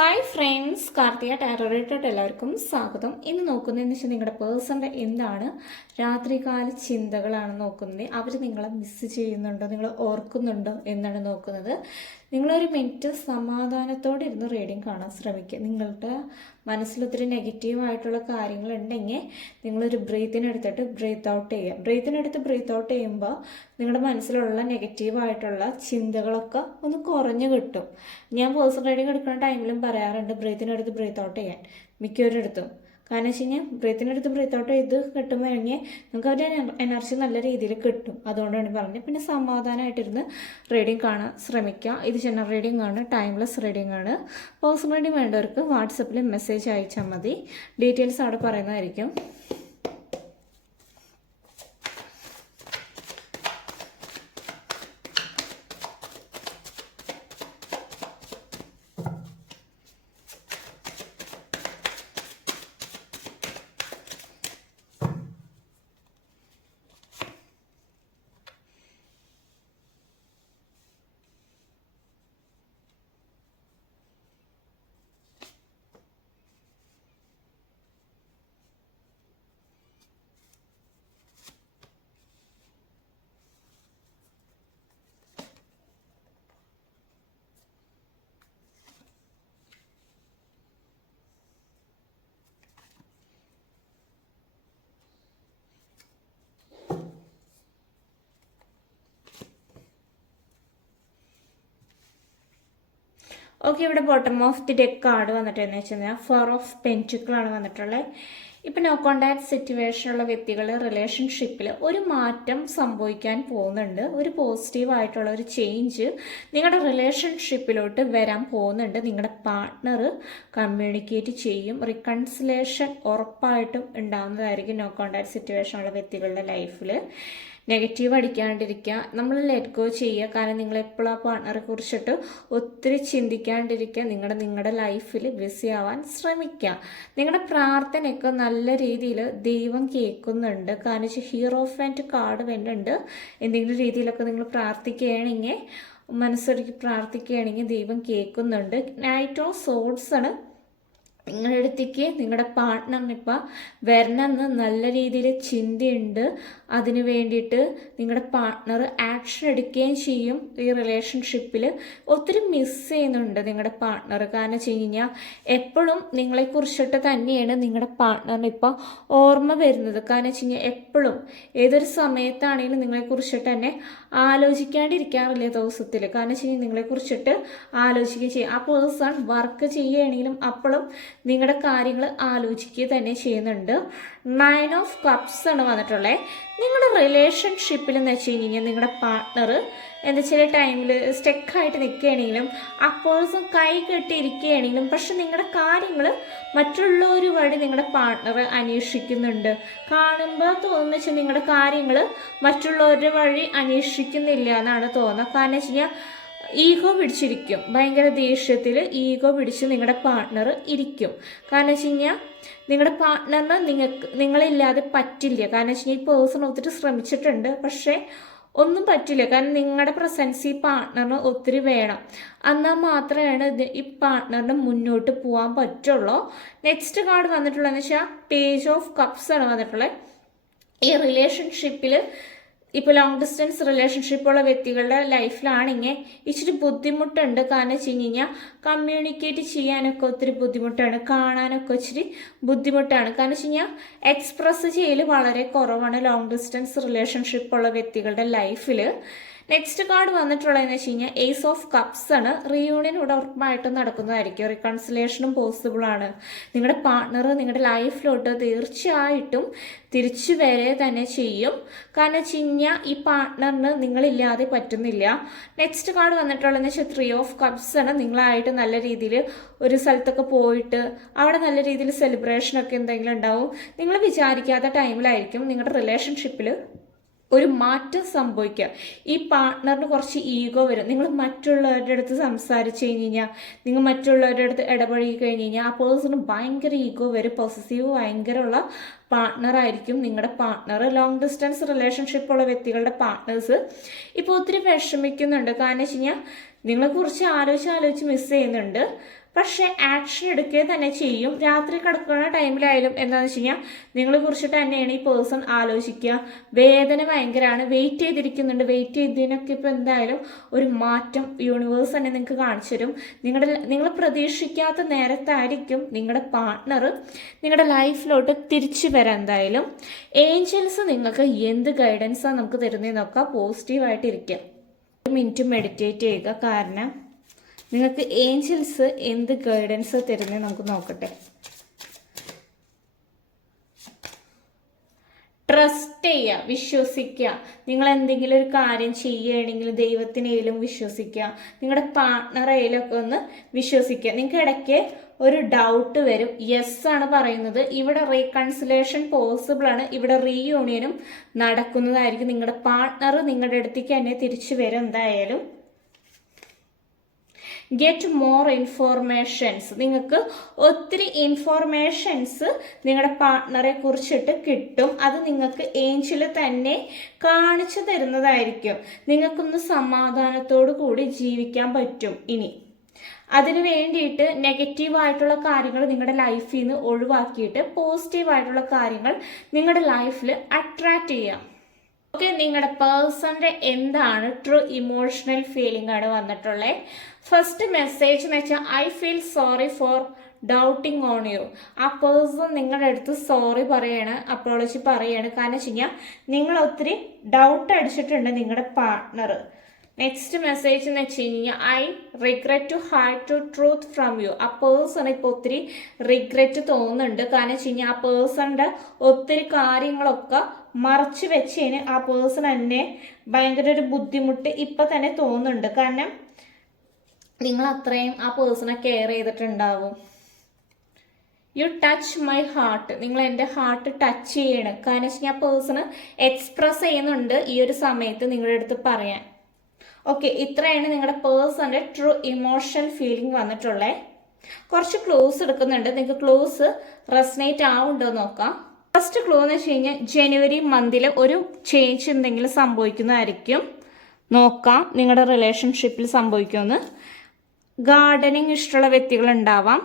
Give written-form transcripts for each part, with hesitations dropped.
Hi friends, Karthika ടാരോറേറ്റഡ് എല്ലാവർക്കും സ്വാഗതം. ഇന്ന് നോക്കുന്നതെന്ന് വെച്ചാൽ നിങ്ങളുടെ പേഴ്സണിൻ്റെ എന്താണ് രാത്രികാല ചിന്തകളാണ് നോക്കുന്നത്. അവർ നിങ്ങളെ മിസ് ചെയ്യുന്നുണ്ടോ, നിങ്ങൾ ഓർക്കുന്നുണ്ടോ എന്നാണ് നോക്കുന്നത്. നിങ്ങളൊരു മിനിറ്റ് സമാധാനത്തോടെ ഇരുന്ന് റീഡിങ് കാണാൻ ശ്രമിക്കുക. നിങ്ങളുടെ മനസ്സിലൊത്തിരി നെഗറ്റീവായിട്ടുള്ള കാര്യങ്ങളുണ്ടെങ്കിൽ നിങ്ങളൊരു ബ്രീത്തിനെടുത്തിട്ട് ബ്രീത്ത് ഔട്ട് ചെയ്യുക. ബ്രീത്തിനെടുത്ത് ബ്രീത്ത് ഔട്ട് ചെയ്യുമ്പോൾ നിങ്ങളുടെ മനസ്സിലുള്ള നെഗറ്റീവായിട്ടുള്ള ചിന്തകളൊക്കെ ഒന്ന് കുറഞ്ഞു കിട്ടും. ഞാൻ പേഴ്സണൽ റീഡിങ് എടുക്കുന്ന ടൈമിലും പറയാറുണ്ട് ബ്രീത്തിനെടുത്ത് ബ്രീത്ത് ഔട്ട് ചെയ്യാൻ മിക്കവരെടുത്തും. കാരണം വെച്ച് കഴിഞ്ഞാൽ ബ്രീത്തിനെടുത്ത് ബ്രീത്ത് ഔട്ട് ചെയ്ത് കിട്ടുമ്പോൾ കഴിഞ്ഞാൽ നമുക്ക് അവരുടെ എനർജി നല്ല രീതിയിൽ കിട്ടും. അതുകൊണ്ടാണ് പറഞ്ഞത്. പിന്നെ സമാധാനമായിട്ടിരുന്ന് റീഡിങ് കാണാൻ ശ്രമിക്കുക. ഇത് ജനറൽ റീഡിംഗ് ആണ്, ടൈംലെസ് റീഡിംഗ് ആണ്. പേഴ്സണൽ റീഡിംഗ് വേണ്ടവർക്ക് വാട്സപ്പിൽ മെസ്സേജ് അയച്ചാൽ മതി. ഡീറ്റെയിൽസ് അവിടെ പറയുന്നതായിരിക്കും. ഓക്കെ, ഇവിടെ bottom of the deck card വന്നിട്ട് എന്ന് വെച്ച് കഴിഞ്ഞാൽ 4 ഓഫ് പെൻറ്റിക്കിളാണ് വന്നിട്ടുള്ളത്. ഇപ്പം നോ കോണ്ടാക്ട് സിറ്റുവേഷനുള്ള വ്യക്തികൾ റിലേഷൻഷിപ്പിൽ ഒരു മാറ്റം സംഭവിക്കാൻ പോകുന്നുണ്ട്. ഒരു പോസിറ്റീവായിട്ടുള്ള ഒരു ചേഞ്ച് നിങ്ങളുടെ റിലേഷൻഷിപ്പിലോട്ട് വരാൻ പോകുന്നുണ്ട്. നിങ്ങളുടെ പാർട്ട്ണർ കമ്മ്യൂണിക്കേറ്റ് ചെയ്യും. റിക്കൺസിലേഷൻ ഉറപ്പായിട്ടും ഉണ്ടാകുന്നതായിരിക്കും നോ കോണ്ടാക്ട് സിറ്റുവേഷനുള്ള വ്യക്തികളുടെ ലൈഫിൽ. നെഗറ്റീവ് അടിക്കാണ്ടിരിക്കുക, നമ്മൾ ലെറ്റ് ഗോ ചെയ്യുക. കാരണം നിങ്ങൾ എപ്പോഴും ആ പാർട്ട്ണറെ കുറിച്ചിട്ട് ഒത്തിരി ചിന്തിക്കാണ്ടിരിക്കുക. നിങ്ങളുടെ ലൈഫിൽ ബിസി ആവാൻ ശ്രമിക്കുക. നിങ്ങളുടെ പ്രാർത്ഥനയൊക്കെ നല്ല രീതിയിൽ ദൈവം കേൾക്കുന്നുണ്ട്. കാരണം വെച്ചാൽ ഹീറോ ഓഫ് ആൻഡ് കാർഡ് വരുന്നുണ്ട്. എന്തെങ്കിലും രീതിയിലൊക്കെ നിങ്ങൾ പ്രാർത്ഥിക്കുകയാണെങ്കിൽ, മനസ്സൊരുക്കി പ്രാർത്ഥിക്കുകയാണെങ്കിൽ ദൈവം കേൾക്കുന്നുണ്ട്. നൈറ്റ് ഓഫ് സോഡ്സ് ആണ് നിങ്ങളുടെ അടുത്തേക്ക് നിങ്ങളുടെ പാർട്ട്ണറിനിപ്പോൾ വരണമെന്ന് നല്ല രീതിയിൽ ചിന്തയുണ്ട്. അതിന് വേണ്ടിയിട്ട് നിങ്ങളുടെ പാർട്ട്ണർ ആക്ഷൻ എടുക്കുകയും ചെയ്യും. ഈ റിലേഷൻഷിപ്പിൽ ഒത്തിരി മിസ് ചെയ്യുന്നുണ്ട് നിങ്ങളുടെ പാർട്ട്ണർ. കാരണം വെച്ച് കഴിഞ്ഞാൽ എപ്പോഴും നിങ്ങളെക്കുറിച്ചിട്ട് തന്നെയാണ് നിങ്ങളുടെ പാർട്ട്ണറിന് ഇപ്പോൾ ഓർമ്മ വരുന്നത്. കാരണം വെച്ച് കഴിഞ്ഞാൽ എപ്പോഴും ഏതൊരു സമയത്താണെങ്കിലും നിങ്ങളെക്കുറിച്ചിട്ട് തന്നെ ആലോചിക്കാണ്ടിരിക്കാറില്ല ദിവസത്തിൽ. കാരണം വെച്ച് കഴിഞ്ഞാൽ നിങ്ങളെക്കുറിച്ചിട്ട് ആലോചിക്കുകയും ചെയ്യും. ആ പേഴ്സൺ വർക്ക് ചെയ്യുകയാണെങ്കിലും അപ്പോഴും നിങ്ങളുടെ കാര്യങ്ങൾ ആലോചിക്കുക തന്നെ ചെയ്യുന്നുണ്ട്. 9 ഓഫ് കപ്സ് ആണ് വന്നിട്ടുള്ളത്. നിങ്ങളുടെ റിലേഷൻഷിപ്പിൽ എന്ന് വെച്ച് കഴിഞ്ഞാൽ നിങ്ങളുടെ പാർട്ട്ണർ എന്താ ചില ടൈമിൽ സ്റ്റെക്കായിട്ട് നിൽക്കുകയാണെങ്കിലും ആ പേഴ്സൺ കൈ കെട്ടിയിരിക്കുകയാണെങ്കിലും പക്ഷെ നിങ്ങളുടെ കാര്യങ്ങൾ മറ്റുള്ളവർ വഴി നിങ്ങളുടെ പാർട്ട്ണർ അന്വേഷിക്കുന്നുണ്ട്. കാണുമ്പോൾ തോന്നുന്നു വെച്ചാൽ നിങ്ങളുടെ കാര്യങ്ങൾ മറ്റുള്ളവരുടെ വഴി അന്വേഷിക്കുന്നില്ല എന്നാണ് തോന്നുന്നത്. കാരണം വെച്ച് കഴിഞ്ഞാൽ ഈഗോ പിടിച്ചിരിക്കും. ഭയങ്കര ദേഷ്യത്തിൽ ഈഗോ പിടിച്ച് നിങ്ങളുടെ പാർട്ട്ണർ ഇരിക്കും. കാരണം വെച്ച് കഴിഞ്ഞാൽ നിങ്ങളുടെ പാർട്ട്ണറിന് നിങ്ങളില്ലാതെ പറ്റില്ല. കാരണം വെച്ച് കഴിഞ്ഞാൽ ഈ പേഴ്സൺ ഒത്തിരി ശ്രമിച്ചിട്ടുണ്ട്, പക്ഷേ ഒന്നും പറ്റില്ല. കാരണം നിങ്ങളുടെ പ്രസൻസ് ഈ പാർട്ട്ണറിന് ഒത്തിരി വേണം. എന്നാൽ മാത്രമാണ് ഈ പാർട്ട്ണറിന് മുന്നോട്ട് പോകാൻ പറ്റുള്ളൂ. നെക്സ്റ്റ് കാർഡ് വന്നിട്ടുള്ളതെന്ന് വെച്ചാൽ പേജ് ഓഫ് കപ്സ് ആണ് വന്നിട്ടുള്ളത്. ഈ റിലേഷൻഷിപ്പിൽ ഇപ്പോൾ ലോങ് ഡിസ്റ്റൻസ് റിലേഷൻഷിപ്പുള്ള വ്യക്തികളുടെ ലൈഫിലാണെങ്കിൽ ഇച്ചിരി ബുദ്ധിമുട്ടുണ്ട്. കാരണം വെച്ച് കഴിഞ്ഞാൽ കമ്മ്യൂണിക്കേറ്റ് ചെയ്യാനൊക്കെ ഒത്തിരി ബുദ്ധിമുട്ടാണ്, കാണാനൊക്കെ ഇച്ചിരി ബുദ്ധിമുട്ടാണ്. കാരണം വെച്ച് കഴിഞ്ഞാൽ എക്സ്പ്രസ് ചെയ്യൽ വളരെ കുറവാണ് ലോങ് ഡിസ്റ്റൻസ് റിലേഷൻഷിപ്പുള്ള വ്യക്തികളുടെ ലൈഫിൽ. നെക്സ്റ്റ് കാർഡ് വന്നിട്ടുള്ളതെന്ന് വെച്ച് കഴിഞ്ഞാൽ ഏസ് ഓഫ് കപ്സ് ആണ്. റീയൂണിയൻ ഇവിടെ ഉറപ്പായിട്ടും നടക്കുന്നതായിരിക്കും. റിക്കൺസിലേഷനും പോസിബിൾ ആണ്. നിങ്ങളുടെ പാർട്ട്ണർ നിങ്ങളുടെ ലൈഫിലോട്ട് തീർച്ചയായിട്ടും തിരിച്ചു വരെ തന്നെ ചെയ്യും. കാരണം വെച്ച് കഴിഞ്ഞാൽ ഈ പാർട്ട്ണറിന് നിങ്ങളില്ലാതെ പറ്റുന്നില്ല. നെക്സ്റ്റ് കാർഡ് വന്നിട്ടുള്ളതെന്ന് വെച്ചാൽ 3 ഓഫ് കപ്സ് ആണ്. നിങ്ങളായിട്ട് നല്ല രീതിയിൽ ഒരു സ്ഥലത്തൊക്കെ പോയിട്ട് അവിടെ നല്ല രീതിയിൽ സെലിബ്രേഷനൊക്കെ എന്തെങ്കിലും ഉണ്ടാവും. നിങ്ങൾ വിചാരിക്കാത്ത ടൈമിലായിരിക്കും നിങ്ങളുടെ റിലേഷൻഷിപ്പിൽ ഒരു മാറ്റം സംഭവിക്കുക. ഈ പാർട്ട്ണറിന് കുറച്ച് ഈഗോ വരും. നിങ്ങൾ മറ്റുള്ളവരുടെ അടുത്ത് സംസാരിച്ച് കഴിഞ്ഞ് കഴിഞ്ഞാൽ, നിങ്ങൾ മറ്റുള്ളവരുടെ അടുത്ത് ഇടപഴകി കഴിഞ്ഞ് കഴിഞ്ഞാൽ ആ പേഴ്സണ് ഭയങ്കര ഈഗോ വരും. പൊസസീവ് ഭയങ്കരമുള്ള പാർട്ട്ണറായിരിക്കും നിങ്ങളുടെ പാർട്ട്ണർ. ലോങ് ഡിസ്റ്റൻസ് റിലേഷൻഷിപ്പുള്ള വ്യക്തികളുടെ പാർട്ട്നേഴ്സ് ഇപ്പോൾ ഒത്തിരി വിഷമിക്കുന്നുണ്ട്. കാരണം വെച്ച് കഴിഞ്ഞാൽ നിങ്ങളെക്കുറിച്ച് ആലോചിച്ച് മിസ് ചെയ്യുന്നുണ്ട്. പക്ഷെ ആക്ഷൻ എടുക്കുക തന്നെ ചെയ്യും. രാത്രി കിടക്കുന്ന ടൈമിലായാലും എന്താണെന്ന് വെച്ച് കഴിഞ്ഞാൽ നിങ്ങളെ കുറിച്ചിട്ട് തന്നെയാണ് ഈ പേഴ്സൺ ആലോചിക്കുക. വേദന ഭയങ്കരമാണ്, വെയിറ്റ് ചെയ്തിരിക്കുന്നുണ്ട്. വെയിറ്റ് ചെയ്തതിനൊക്കെ ഇപ്പോൾ എന്തായാലും ഒരു മാറ്റം യൂണിവേഴ്സ് തന്നെ നിങ്ങൾക്ക് കാണിച്ചു തരും. നിങ്ങൾ പ്രതീക്ഷിക്കാത്ത നേരത്തായിരിക്കും നിങ്ങളുടെ പാർട്ട്ണർ നിങ്ങളുടെ ലൈഫിലോട്ട് തിരിച്ചു വരാൻ. എന്തായാലും ഏഞ്ചൽസ് നിങ്ങൾക്ക് എന്ത് ഗൈഡൻസാണ് നമുക്ക് തരുന്നതെന്ന് നോക്കാം. പോസിറ്റീവായിട്ടിരിക്കുക, ഒരു മിനിറ്റ് മെഡിറ്റേറ്റ് ചെയ്യുക. കാരണം നിങ്ങൾക്ക് ഏഞ്ചൽസ് എന്ത് ഗൈഡൻസ് തരുന്നത് നമുക്ക് നോക്കട്ടെ. ട്രസ്റ്റ് ചെയ്യുക, വിശ്വസിക്കുക. നിങ്ങൾ എന്തെങ്കിലും ഒരു കാര്യം ചെയ്യുകയാണെങ്കിൽ ദൈവത്തിനേലും വിശ്വസിക്കുക, നിങ്ങളുടെ പാർട്ട്ണറേലൊക്കെ ഒന്ന് വിശ്വസിക്കുക. നിങ്ങൾക്ക് ഇടയ്ക്ക് ഒരു ഡൗട്ട് വരും. യെസ് ആണ് പറയുന്നത്. ഇവിടെ റീകൺസിലേഷൻ പോസിബിൾ ആണ്, ഇവിടെ റീയൂണിയനും നടക്കുന്നതായിരിക്കും. നിങ്ങളുടെ പാർട്ട്ണർ നിങ്ങളുടെ അടുത്തേക്ക് തന്നെ തിരിച്ചു വരും. എന്തായാലും ഗെറ്റ് മോർ ഇൻഫോർമേഷൻസ്. നിങ്ങൾക്ക് ഒത്തിരി ഇൻഫോർമേഷൻസ് നിങ്ങളുടെ പാർട്ട്ണറെ കുറിച്ചിട്ട് കിട്ടും. അത് നിങ്ങൾക്ക് ഏഞ്ചൽ തന്നെ കാണിച്ചു തരുന്നതായിരിക്കും. നിങ്ങൾക്കൊന്ന് സമാധാനത്തോടു കൂടി ജീവിക്കാൻ പറ്റും. ഇനി അതിന് വേണ്ടിയിട്ട് നെഗറ്റീവായിട്ടുള്ള കാര്യങ്ങൾ നിങ്ങളുടെ ലൈഫിൽ നിന്ന് ഒഴിവാക്കിയിട്ട് പോസിറ്റീവായിട്ടുള്ള കാര്യങ്ങൾ നിങ്ങളുടെ ലൈഫിൽ അട്രാക്റ്റ് ചെയ്യാം. ഓക്കെ, നിങ്ങളുടെ പേഴ്സണിന്റെ എന്താണ് ട്രൂ ഇമോഷണൽ ഫീലിംഗ് ആണ് വന്നിട്ടുള്ളത്. ഫസ്റ്റ് മെസ്സേജ് എന്ന് വെച്ചാൽ I feel sorry for doubting on you. ആ പേഴ്സൺ നിങ്ങളുടെ അടുത്ത് സോറി പറയാണ്, അപ്പോളജി പറയാണ്. കാരണം വെച്ച് കഴിഞ്ഞാൽ നിങ്ങൾ ഒത്തിരി ഡൗട്ട് അടിച്ചിട്ടുണ്ട് നിങ്ങളുടെ പാർട്ട്ണർ. നെക്സ്റ്റ് മെസ്സേജ് എന്ന് വെച്ച് കഴിഞ്ഞാൽ I regret to hide to truth from you. ആ പേഴ്സൺ ഇപ്പോൾ ഒത്തിരി റിഗ്രറ്റ് തോന്നുന്നുണ്ട്. കാരണം വെച്ച് കഴിഞ്ഞാൽ ആ പേഴ്സണിൻ്റെ ഒത്തിരി കാര്യങ്ങളൊക്കെ മറച്ചു വെച്ചതിന് ആ പേഴ്സൺ തന്നെ ഭയങ്കര ഒരു ബുദ്ധിമുട്ട് ഇപ്പം തന്നെ തോന്നുന്നുണ്ട്. കാരണം നിങ്ങൾ അത്രയും ആ പേഴ്സണെ കെയർ ചെയ്തിട്ടുണ്ടാവും. U touch my heart. നിങ്ങൾ എൻ്റെ ഹാർട്ട് ടച്ച് ചെയ്യണം. കാരണം വെച്ച് കഴിഞ്ഞാൽ ആ പേഴ്സണ് എക്സ്പ്രസ് ചെയ്യുന്നുണ്ട് ഈ ഒരു സമയത്ത് നിങ്ങളുടെ അടുത്ത് പറയാൻ. ഓക്കെ, ഇത്രയാണ് നിങ്ങളുടെ പേഴ്സണിന്റെ ട്രൂ ഇമോഷണൽ ഫീലിംഗ് വന്നിട്ടുള്ളത്. കുറച്ച് ക്ലൂസ് എടുക്കുന്നുണ്ട്. നിങ്ങൾക്ക് ക്ലൂസ് റെസനേറ്റ് ആവുണ്ടോ നോക്കാം. ഫസ്റ്റ് ക്ലൂ എന്ന് വെച്ച് കഴിഞ്ഞാൽ ജനുവരി മന്തിൽ ഒരു ചേഞ്ച് എന്തെങ്കിലും സംഭവിക്കുന്നതായിരിക്കും. നോക്കാം നിങ്ങളുടെ റിലേഷൻഷിപ്പിൽ സംഭവിക്കുമെന്ന്. ഗാർഡനിങ് ഇഷ്ടമുള്ള വ്യക്തികൾ ഉണ്ടാവാം.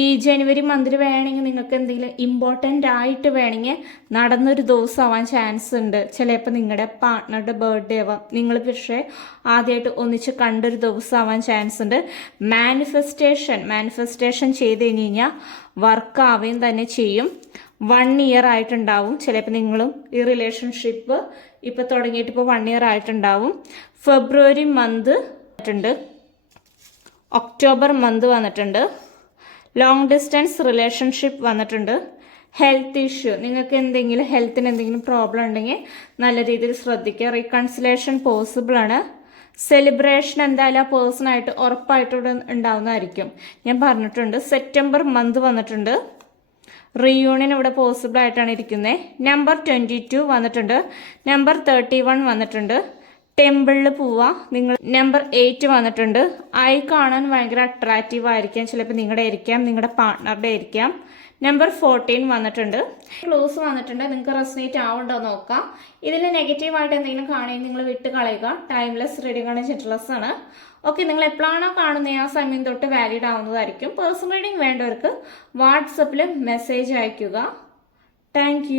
ഈ ജനുവരി മന്തിൽ വേണമെങ്കിൽ നിങ്ങൾക്ക് എന്തെങ്കിലും ഇമ്പോർട്ടൻ്റ് ആയിട്ട് വേണമെങ്കിൽ നടന്നൊരു ദിവസം ആവാൻ ചാൻസ് ഉണ്ട്. ചിലപ്പോൾ നിങ്ങളുടെ പാർട്ട്ണറുടെ ബർത്ത്ഡേ ആവാം. നിങ്ങൾ പക്ഷേ ആദ്യമായിട്ട് ഒന്നിച്ച് കണ്ടൊരു ദിവസം ആവാൻ ചാൻസ് ഉണ്ട്. മാനിഫെസ്റ്റേഷൻ ചെയ്ത് കഴിഞ്ഞ് കഴിഞ്ഞാൽ വർക്ക് ആവുകയും തന്നെ ചെയ്യും. 1 ഇയർ ആയിട്ടുണ്ടാവും. ചിലപ്പോൾ നിങ്ങളും ഈ റിലേഷൻഷിപ്പ് ഇപ്പോൾ തുടങ്ങിയിട്ട് ഇപ്പോൾ 1 ഇയർ ആയിട്ടുണ്ടാവും. ഫെബ്രുവരി മന്ത് വന്നിട്ടുണ്ട്, ഒക്ടോബർ മന്ത് വന്നിട്ടുണ്ട്, ലോങ് ഡിസ്റ്റൻസ് റിലേഷൻഷിപ്പ് വന്നിട്ടുണ്ട്. ഹെൽത്ത് ഇഷ്യൂ, നിങ്ങൾക്ക് എന്തെങ്കിലും ഹെൽത്തിന് എന്തെങ്കിലും പ്രോബ്ലം ഉണ്ടെങ്കിൽ നല്ല രീതിയിൽ ശ്രദ്ധിക്കുക. റീകൺസിലേഷൻ പോസിബിൾ ആണ്. സെലിബ്രേഷൻ എന്തായാലും ആ പേഴ്സണായിട്ട് ഉറപ്പായിട്ട് ഇവിടെ ഉണ്ടാവുന്നതായിരിക്കും. ഞാൻ പറഞ്ഞിട്ടുണ്ട്. സെപ്റ്റംബർ മന്ത് വന്നിട്ടുണ്ട്. റീയൂണിയൻ ഇവിടെ പോസിബിൾ ആയിട്ടാണ് ഇരിക്കുന്നത്. നമ്പർ 22 വന്നിട്ടുണ്ട്. നമ്പർ 31 വന്നിട്ടുണ്ട്. ടെമ്പിളിൽ പോവാ. നിങ്ങൾ നമ്പർ 8 വന്നിട്ടുണ്ട്. ഐ കാണാൻ ഭയങ്കര അട്രാക്റ്റീവ് ആയിരിക്കാം. ചിലപ്പോൾ നിങ്ങളുടെ ആയിരിക്കാം, നിങ്ങളുടെ പാർട്ട്ണറുടെ ആയിരിക്കാം. നമ്പർ 14 വന്നിട്ടുണ്ട്. ക്ലോസ് വന്നിട്ടുണ്ട്. നിങ്ങൾക്ക് റെസനേറ്റ് ആവുണ്ടോ നോക്കാം. ഇതിൽ നെഗറ്റീവായിട്ട് എന്തെങ്കിലും കാണുകയും നിങ്ങൾ വിട്ട് കളയുക. ടൈംലെസ് റീഡിംഗ് ആണ്, ജെറ്റ്ലെസ് ആണ്. ഓക്കെ, നിങ്ങൾ എപ്പോഴാണോ കാണുന്നത് ആ സമയം തൊട്ട് വാലിഡ് ആവുന്നതായിരിക്കും. പേഴ്സണൽ റീഡിംഗ് വേണ്ടവർക്ക് വാട്സപ്പിൽ മെസ്സേജ് അയയ്ക്കുക. താങ്ക്